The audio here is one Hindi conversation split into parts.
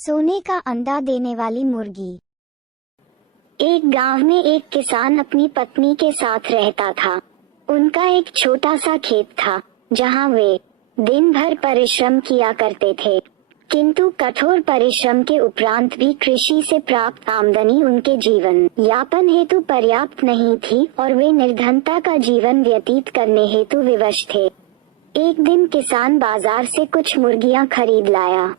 सोने का अंडा देने वाली मुर्गी। एक गांव में एक किसान अपनी पत्नी के साथ रहता था। उनका एक छोटा सा खेत था जहां वे दिन भर परिश्रम किया करते थे, किंतु कठोर परिश्रम के उपरांत भी कृषि से प्राप्त आमदनी उनके जीवन यापन हेतु पर्याप्त नहीं थी और वे निर्धनता का जीवन व्यतीत करने हेतु विवश थे। एक दिन किसान बाजार से कुछ मुर्गियां खरीद लाया।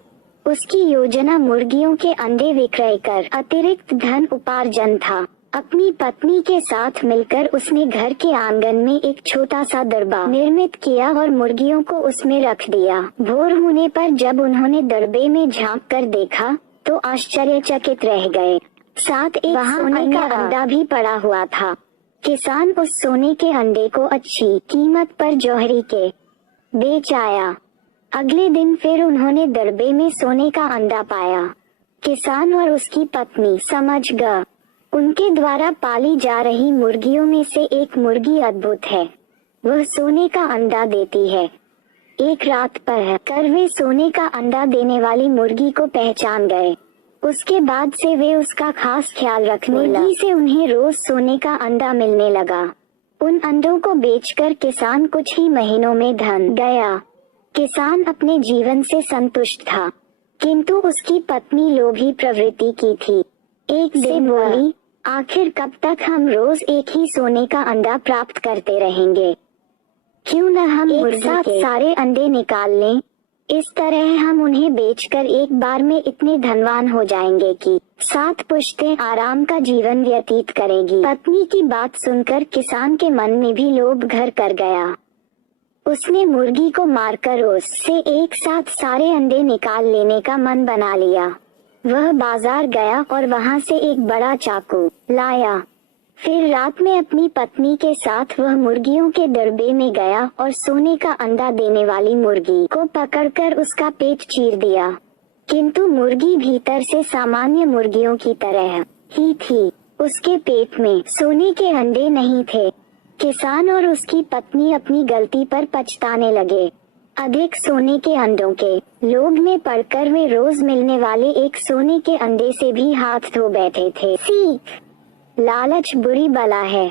उसकी योजना मुर्गियों के अंडे विक्रय कर अतिरिक्त धन उपार्जन था। अपनी पत्नी के साथ मिलकर उसने घर के आंगन में एक छोटा सा दरबा निर्मित किया और मुर्गियों को उसमें रख दिया। भोर होने पर जब उन्होंने दरबे में झांक कर देखा तो आश्चर्यचकित रह गए। साथ एक सोने का अंडा भी पड़ा हुआ था। किसान उस सोने के अंडे को अच्छी कीमत पर जौहरी के बेच आया। अगले दिन फिर उन्होंने दरबे में सोने का अंडा पाया। किसान और उसकी पत्नी समझ गए उनके द्वारा पाली जा रही मुर्गियों में से एक मुर्गी अद्भुत है, वह सोने का अंडा देती है। एक रात पर वे सोने का अंडा देने वाली मुर्गी को पहचान गए। उसके बाद से वे उसका खास ख्याल रखने लगे। से उन्हें रोज सोने का अंडा मिलने लगा। उन अंडों को बेचकर किसान कुछ ही महीनों में धन गया। किसान अपने जीवन से संतुष्ट था, किंतु उसकी पत्नी लोभी प्रवृत्ति की थी। एक दिन बोली, आखिर कब तक हम रोज एक ही सोने का अंडा प्राप्त करते रहेंगे? क्यों न हम एक साथ सारे अंडे निकाल लें? इस तरह हम उन्हें बेचकर एक बार में इतने धनवान हो जाएंगे कि 7 पुश्तें आराम का जीवन व्यतीत करेंगी। पत्नी की बात सुनकर किसान के मन में भी लोभ घर कर गया। उसने मुर्गी को मारकर उससे एक साथ सारे अंडे निकाल लेने का मन बना लिया। वह बाजार गया और वहां से एक बड़ा चाकू लाया। फिर रात में अपनी पत्नी के साथ वह मुर्गियों के दरबे में गया और सोने का अंडा देने वाली मुर्गी को पकड़कर उसका पेट चीर दिया। किंतु मुर्गी भीतर से सामान्य मुर्गियों की तरह ही थी। उसके पेट में सोने के अंडे नहीं थे। किसान और उसकी पत्नी अपनी गलती पर पछताने लगे। अधिक सोने के अंडों के लोभ में पड़कर वे रोज मिलने वाले एक सोने के अंडे से भी हाथ धो बैठे थे। सीख, लालच बुरी बला है।